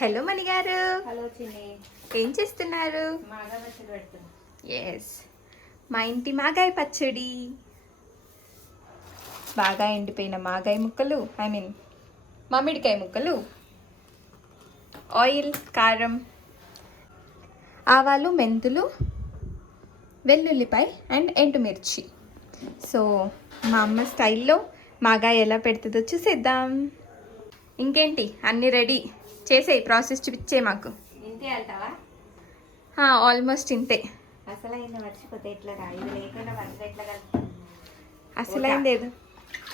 Hello మణి గారు. Hello చిన్ని. ఏం చేస్తున్నారు? మాగాయ పచ్చడి పెడుతున్నా. ఎస్, మా ఇంటి మాగాయ పచ్చడి. బాగా ఎండిపోయిన మాగాయ ముక్కలు, మామిడికాయ ముక్కలు, ఆయిల్, కారం, ఆవాలు, మెంతులు, వెల్లుల్లిపాయ అండ్ ఎండుమిర్చి. సో మా అమ్మ స్టైల్లో మాగాయ ఎలా పెడుతుందో చూసేద్దాం. ఇంకేంటి, అన్నీ రెడీ చేసేయి, ప్రాసెస్ చూపించే మాకు. ఇంతే అంటావా? ఆల్మోస్ట్ ఇంతే. అసలైంది మర్చిపోతే ఎట్లా ఇది లేకుండా మంచిగా ఎట్లా అసలైంది ఏదో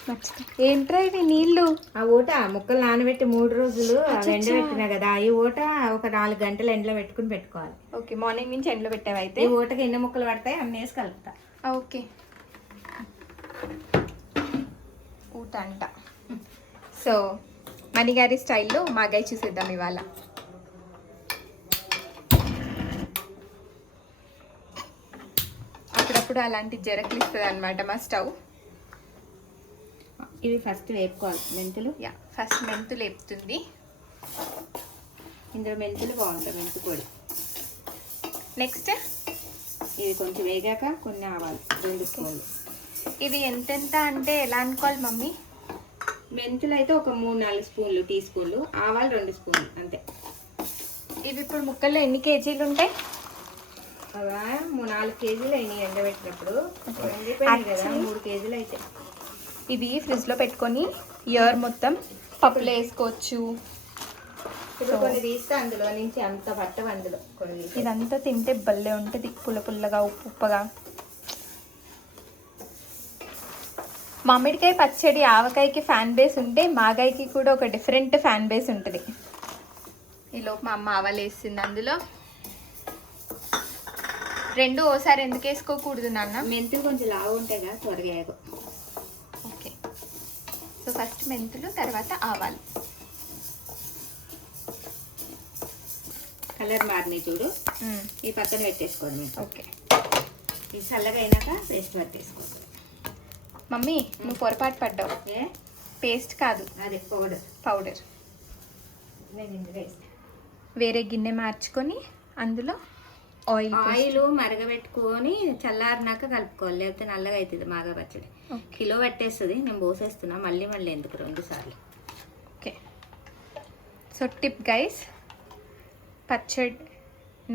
మర్చిపో. ఏంట్రా ఇవి నీళ్ళు? ఆ ఓట ముక్కలు నానబెట్టి 3 రోజులు ఎండబెట్టినా కదా, ఈ ఓట ఒక 4 గంటలు ఎండలో పెట్టుకోవాలి. ఓకే, మార్నింగ్ నుంచి ఎండలో పెట్టావు అయితే. ఈ ఓటకి ఎన్ని ముక్కలు పడతాయి అన్నీ వేసి కలుపుతా. ఓకే, ఊట అంట. సో మణిగారి స్టైల్లో మాగాయ చూసేద్దాం ఇవాళ. అప్పుడప్పుడు అలాంటి జరకులు ఇస్తుంది అనమాట మా స్టవ్. ఇవి ఫస్ట్ వేపుకోవాలి. మెంతులు, ఫస్ట్ మెంతులు వేపుతుంది. ఇందులో మెంతులు బాగుంటాయి, మెంతు పొడి. నెక్స్ట్ ఇది కొంచెం వేగాక కొన్ని ఆవాలు 2 స్పూన్లు. ఇవి ఎంతెంత అంటే ఎలా అనుకోవాలి మమ్మీ? మెంతులు అయితే ఒక 3-4 స్పూన్లు, టీ స్పూన్లు. ఆవాలు 2 స్పూన్లు అంతే. ఇవి ఇప్పుడు ముక్కల్లో ఎన్ని కేజీలు ఉంటాయి? 4 కేజీలు అయినాయి ఎండబెట్టినప్పుడు. ఎండిపోయినాయి కదా, 3 కేజీలు అయితే. ఇవి ఫ్రిడ్జ్లో పెట్టుకొని ఇయర్ మొత్తం పప్పులో వేసుకోవచ్చు. ఇప్పుడు కొన్ని తీస్తే అందులో నుంచి అంత పట్టవు, అందులో కొన్ని. ఇదంతా తింటే భలే ఉంటుంది, పుల్ల పుల్లగా, ఉప్పుగా. మామిడికాయ పచ్చడి ఆవకాయకి ఫ్యాన్ బేస్ ఉంటే మాగాయకి కూడా ఒక డిఫరెంట్ ఫ్యాన్ బేస్ ఉంటుంది. ఈలోపు మా అమ్మ ఆవాలు వేసింది అందులో. 2 ఓసారి ఎందుకు వేసుకోకూడదు నాన్న? మెంతులు కొంచెం లావు ఉంటాయి కదా, త్వరగా వేయకు. ఓకే, సో ఫస్ట్ మెంతులు, తర్వాత ఆవాలు. కలర్ మారినాయి చూడు, ఈ పక్కన పెట్టేసుకోండి. ఓకే, ఇది చల్లగా అయినాక పేస్ట్ పట్టేసుకోండి. మమ్మీ నువ్వు పొరపాటు పడ్డావు. పేస్ట్ కాదు, అదే పౌడర్. నేను ఇందులో వేస్తాను. వేరే గిన్నె మార్చుకొని అందులో ఆయిల్ మరగబెట్టుకొని చల్లారినాక కలుపుకోవాలి, లేకపోతే నల్లగా అవుతుంది మాగా పచ్చడి. కిలో పట్టేస్తుంది. నేను పోసేస్తున్నా, మళ్ళీ ఎందుకు 2 సార్లు. ఓకే, సో టిప్ గైస్, పచ్చడి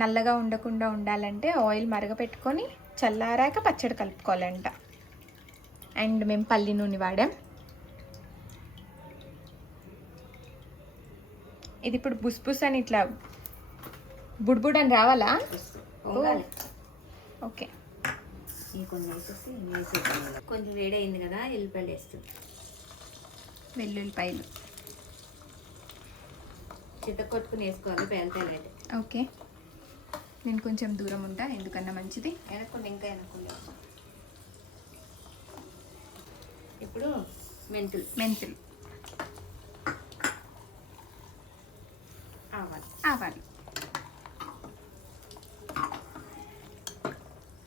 నల్లగా ఉండకుండా ఉండాలంటే ఆయిల్ మరగపెట్టుకొని చల్లారాక పచ్చడి కలుపుకోవాలంట. అండ్ మేము పల్లి నూనె వాడాం. ఇది ఇప్పుడు బుస్ అని ఇట్లా బుడ్బుడ్ అని రావాలా? ఓకే, కొంచెం వేడి అయింది కదా, ఎల్లిపాయలు వేస్తుంది. వెల్లుల్లిపాయలు చితకొట్టుకుని వేసుకోవాలి, పేలుతాయి అయితే. ఓకే, నేను కొంచెం దూరం ఉంటా, ఎందుకన్నా మంచిది. ఇంకా వెనక్కుండా. ఇప్పుడు మెంతులు, ఆవాలు,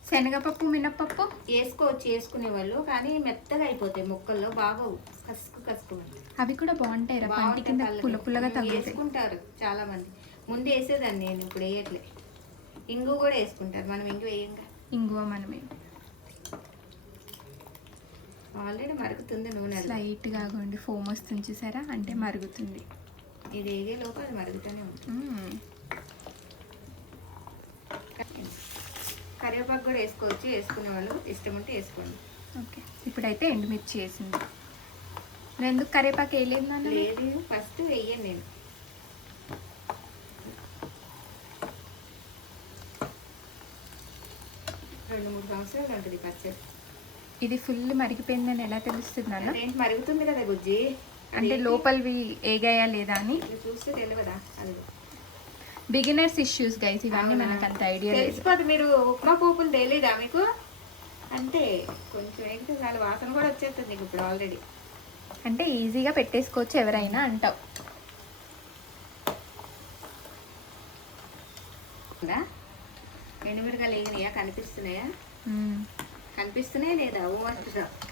శనగపప్పు, మినప్పప్పు వేసుకోవచ్చు వేసుకునే వాళ్ళు, కానీ మెత్తగా అయిపోతాయి ముక్కల్లో, బాగా కసుకు. అవి కూడా బాగుంటాయి, పంటి కింద పుల్లగా వేసుకుంటారు చాలా మంది. ముందు వేసేదాన్ని నేను, ఇప్పుడు వేయట్లే. ఇంగు కూడా వేసుకుంటారు, మనం ఇంగు వేయంగా. ఇంగువ మనమే ఆల్రెడీ మరుగుతుంది నూనె, లైట్ గా ఫోమ్ వస్తుంది చూసారా, అంటే మరుగుతుంది. ఇది వేగే లోపు అది మరుగుతూనే ఉంటుంది. కరివేపాకు కూడా వేసుకోవచ్చు, వేసుకునే వాళ్ళు ఇష్టం ఉంటే వేసుకోండి. ఓకే, ఇప్పుడైతే ఎండుమిర్చి వేసింది. నేను ఎందుకు కరివేపాకు వేయలేదు నాన్న? లేదు, ఫస్ట్ వేయను నేను. రెండు 3 సంవత్సరాలు ఉంటుంది పచ్చడి. ఇది ఫుల్ మరిగిపోయిందని ఎలా తెలుస్తుంది నాన్న? ఏంటి మరుగుతుంది కదా గుజ్జి, అంటే లోపలివి ఏగాయా లేదా అని చూస్తే తెలియదా? అది బిగినర్స్ ఇష్యూస్ గైస్, ఇవన్నీ మనకు అంత ఐడియా తెలిసిపోదు. మీరు ఉప్మా పోపులు తెలియదా మీకు? అంటే కొంచెం ఏంటి చాలా వాసన కూడా వచ్చేస్తుంది నీకు ఇప్పుడు ఆల్రెడీ. అంటే ఈజీగా పెట్టేసుకోవచ్చు ఎవరైనా అంటావు. ఎండుమిరకాయలు వేగినాయా? కనిపిస్తున్నాయా? కనిపిస్తున్నాయా లేదా?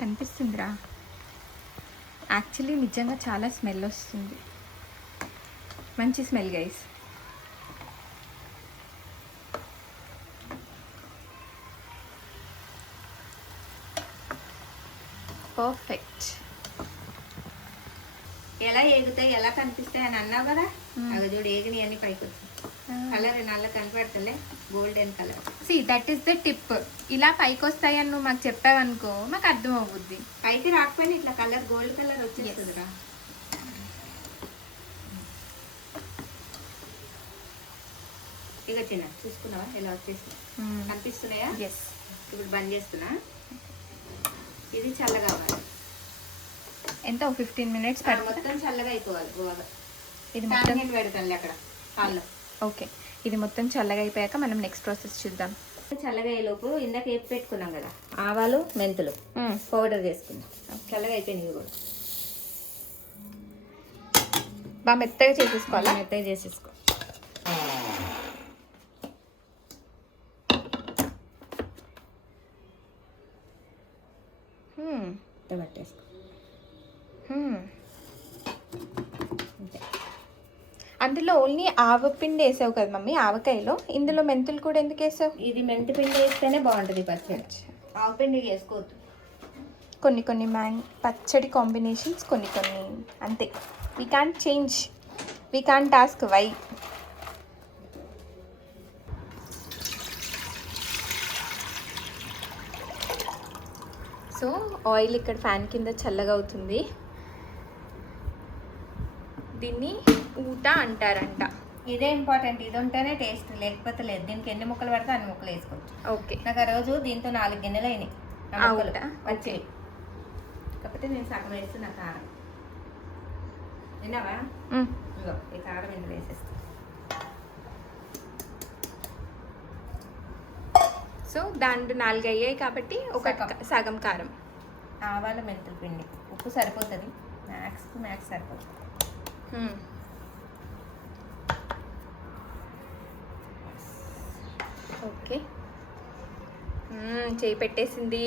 కనిపిస్తుందిరా. యాక్చువల్లీ నిజంగా చాలా స్మెల్ వస్తుంది. మంచి స్మెల్ గైస్. పర్ఫెక్ట్. ఎలా ఏగుతాయి ఎలా కనిపిస్తాయి అని అన్నావు కదా, అవి చూడు ఏగిని అన్ని పైకి వచ్చాయి. కలర్ నల్ల కనపడతలే, golden colour. See that is the tip. ఇలా పైకి వస్తాయని నువ్వు మాకు చెప్పావనుకో మాకు అర్థం అవుద్ది. పైకి రాకపోయినా ఇట్లా కలర్ గోల్డ్ కలర్ వచ్చేస్తుందిరా. ఇక చిన్న చూసుకున్నావా ఎలా వచ్చేసి కనిపిస్తున్నాయా? ఎస్. ఇప్పుడు బంద్ చేస్తున్నా. ఇది చల్లగా అవ్వాలి. ఎంత 15 minutes మొత్తం చల్లగా అయిపోవాలి. ఇది మొత్తం పెడతాను అక్కడ హాల్లో. ఓకే, ఇది మొత్తం చల్లగా అయిపోయాక మనం నెక్స్ట్ ప్రాసెస్ చూద్దాం. చల్లగా అయ్యేలోపు ఇందాక వేపి పెట్టుకున్నాం కదా ఆవాలు మెంతులు పౌడర్ చేసుకుందాం. చల్లగా అయిపోయింది. ఇవి కూడా బాగా మెత్తగా చేసేసుకోవాలి. మెత్తగా చేసేసుకో. పట్టేసుకో. అందులో ఓన్లీ ఆవపిండి వేసావు కదా మమ్మీ, ఆవకాయలో. ఇందులో మెంతులు కూడా ఎందుకు వేసావు? ఇది మెంతి పిండి వేస్తేనే బాగుంటుంది పచ్చడి. ఆవపిండి వేసుకోవద్దు. కొన్ని కొన్ని పచ్చడి కాంబినేషన్స్ కొన్ని కొన్ని అంతే. We can't change, we can't task why. So oil ఇక్కడ ఫ్యాన్ కింద చల్లగా అవుతుంది. దీన్ని ఊట అంటారంట. ఇదే ఇంపార్టెంట్. ఇది ఉంటేనే టేస్ట్, లేకపోతే లేదు. దీనికి ఎన్ని ముక్కలు పడితే అన్ని ముక్కలు వేసుకోవచ్చు. ఓకే, నాకు ఆ రోజు దీంతో 4 గిన్నెలు అయినాయి ఓకే. కాకపోతే నేను సగం వేస్తున్నా కారం. విన్నావా? ఇగో ఈ కారం ఇందులో వేసేస్తా. సో దాంట్లో 4 అయ్యాయి కాబట్టి ఒక సగం కారం. ఆవాల మెంతుల పిండి, ఉప్పు సరిపోతుంది. మ్యాక్స్ సరిపోతుంది. ఓకే, చేయి పెట్టేసింది.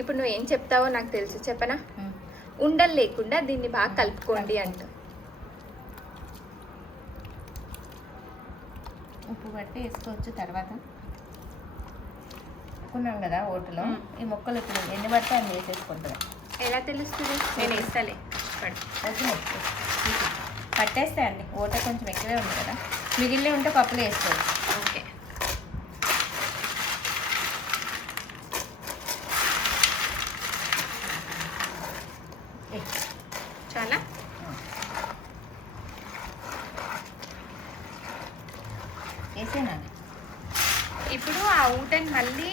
ఇప్పుడు నువ్వు ఏం చెప్తావో నాకు తెలుసు, చెప్పనా? ఉండలు లేకుండా దీన్ని బాగా కలుపుకోండి అంట. ఉప్పు పట్టి వేసుకోవచ్చు. తర్వాత అనుకున్నాం కదా ఓటులో ఈ ముక్కలు ఇప్పుడు ఎన్ని పడితే అన్ని వేసేసుకుంటాం. ఎలా తెలుస్తుంది? నేను వేస్తాలే. పట్టేస్తే అండి. ఓట కొంచెం ఎక్కువే ఉంది కదా, మిగిలిన ఉంటే పప్పులు వేసుకోవచ్చు. ఓకే, చాలా. వేసేనా? ఇప్పుడు ఆ ఊటని మళ్ళీ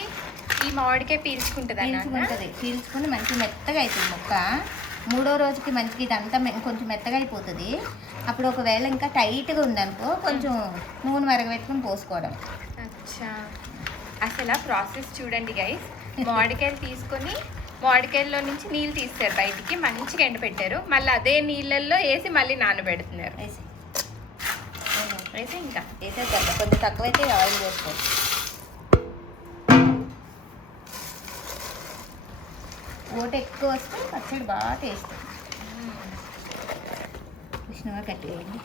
ఈ మామిడికాయ పీల్చుకుంటుంది. పీల్చుకుని మంచి మెత్తగా అవుతుంది ముక్క. 3వ రోజుకి మంచిగా ఇదంతా కొంచెం మెత్తగా అయిపోతుంది. అప్పుడు ఒకవేళ ఇంకా టైట్గా ఉందనుకో కొంచెం నూనె మరగబెట్టుకుని పోసుకోవడం. అచ్చా, అసలు ఆ ప్రాసెస్ చూడండి గైస్. మామిడికాయలు తీసుకొని మామిడికాయల్లో నుంచి నీళ్ళు తీస్తారు బయటికి, మంచిగా ఎండపెట్టారు. మళ్ళీ అదే నీళ్ళల్లో వేసి మళ్ళీ నానబెడుతున్నారు. వేసి ఇంకా వేసేద్దాం. కొంచెం తక్కువైతే ఆయిల్ వేసుకోవచ్చు. ఓట ఎక్కువ వస్తే పచ్చడి బాగా టేస్ట్. కృష్ణగా కట్టేయండి.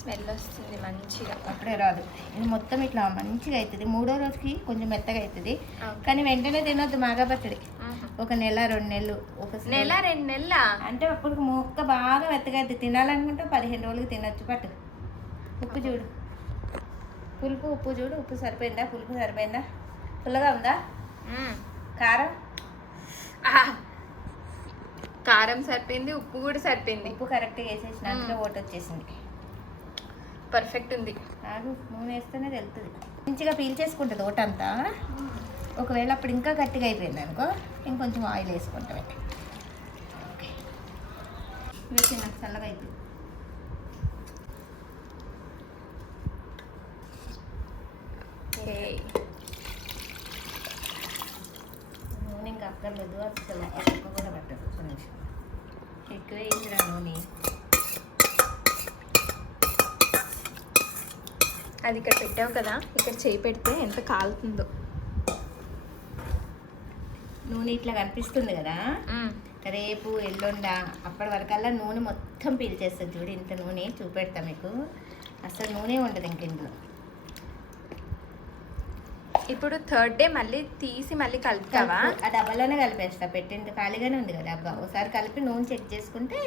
స్మెల్ వస్తుంది మంచిగా. అప్పుడే రాదు. ఇది మొత్తం ఇట్లా మంచిగా అవుతుంది. 3వ రోజుకి కొంచెం మెత్తగా అవుతుంది. కానీ వెంటనే తినొద్దు మాగా పచ్చడి. 1 నెల 2 నెలలు, 1 నెల 2 నెలల అంటే అప్పుడు ముక్క బాగా మెత్తగా అవుతుంది. తినాలనుకుంటే 15 రోజులకి తినొచ్చు. పట్టు. ఉప్పు చూడు, పులుపు ఉప్పు చూడు. ఉప్పు సరిపోయిందా? పులుపు సరిపోయిందా? పుల్లగా ఉందా? కారం కారం సరిపోయింది, ఉప్పు కూడా సరిపోయింది. ఉప్పు కరెక్ట్గా వేసేసిన అందులో ఓటు వచ్చేసింది. పర్ఫెక్ట్ ఉంది. నూనె వేస్తేనే తెలుస్తుంది. మంచిగా పీల్చేసుకుంటుంది ఓటంతా. ఒకవేళ అప్పుడు ఇంకా గట్టిగా అయిపోయింది అనుకో ఇంకొంచెం ఆయిల్ వేసుకుంటాం. ఓకే, వేసి నాకు చల్లగా అయిపోయింది. నూనె ఇంకా అక్కర్లేదు. అసలు కూడా పట్టదు. నిమిషం ఎక్కువ వేసిరా నూనె. అది ఇక్కడ పెట్టావు కదా, ఇక్కడ చేయి పెడితే ఎంత కాలుతుందో. నూనె ఇట్లా కనిపిస్తుంది కదా, రేపు ఎల్లుండ అప్పటి వరకల్లా నూనె మొత్తం పీల్చేస్తుంది. చూడు ఇంత నూనె చూపెడతా మీకు, అసలు నూనె ఉండదు ఇంకెందులో. ఇప్పుడు థర్డ్ డే మళ్ళీ తీసి మళ్ళీ కలుపుతావా? ఆ డబ్బాలోనే కలిపేస్తా, పెట్టింది ఖాళీగానే ఉంది కదా డబ్బా. ఒకసారి కలిపి నూనె చెక్ చేసుకుంటే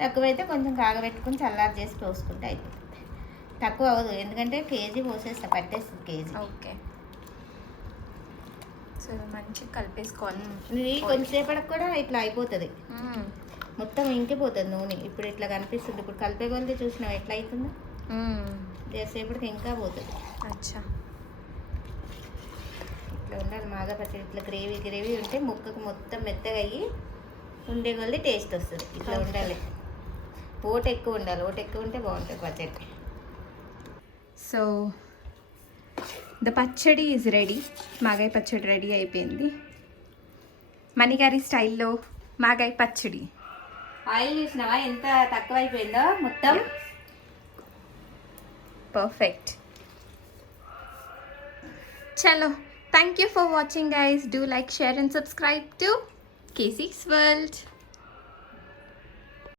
తక్కువైతే కొంచెం కాగబెట్టుకుని చల్లారు చేసి పోసుకుంటే అయిపోతుంది. తక్కువ అవ్వదు, ఎందుకంటే కేజీ పోసేస్తా, పట్టేస్తుంది కేజీ. ఓకే, సో మంచిగా కలిపేసుకోవాలి. ఇది కొంచెంసేపటికి కూడా ఇట్లా అయిపోతుంది, మొత్తం ఇంకిపోతుంది నూనె. ఇప్పుడు ఇట్లా కనిపిస్తుంది, ఇప్పుడు కలిపే కొలిది చూసినావు ఎట్లా అవుతుందో, చేసేపటికి ఇంకా పోతుంది. అచ్చా, ఇట్లా ఉండాలి మాగా పచ్చడి. ఇట్లా గ్రేవీ గ్రేవీ ఉంటే ముక్కకు మొత్తం మెత్తగా అయ్యి ఉండే కొలిది టేస్ట్ వస్తుంది. ఇట్లా ఉండాలి, ఓటు ఎక్కువ ఉండాలి, ఓటు ఎక్కువ ఉంటే బాగుంటుంది పచ్చడి. సో ద పచ్చడి ఈజ్ రెడీ. మాగాయ పచ్చడి రెడీ అయిపోయింది. మణిగారి స్టైల్లో మాగాయ పచ్చడి. ఆయిల్ చూసినావా ఎంత తక్కువ అయిపోయిందో మొత్తం. పర్ఫెక్ట్. చలో, thank you for watching guys. Do like, share and subscribe to KC's world.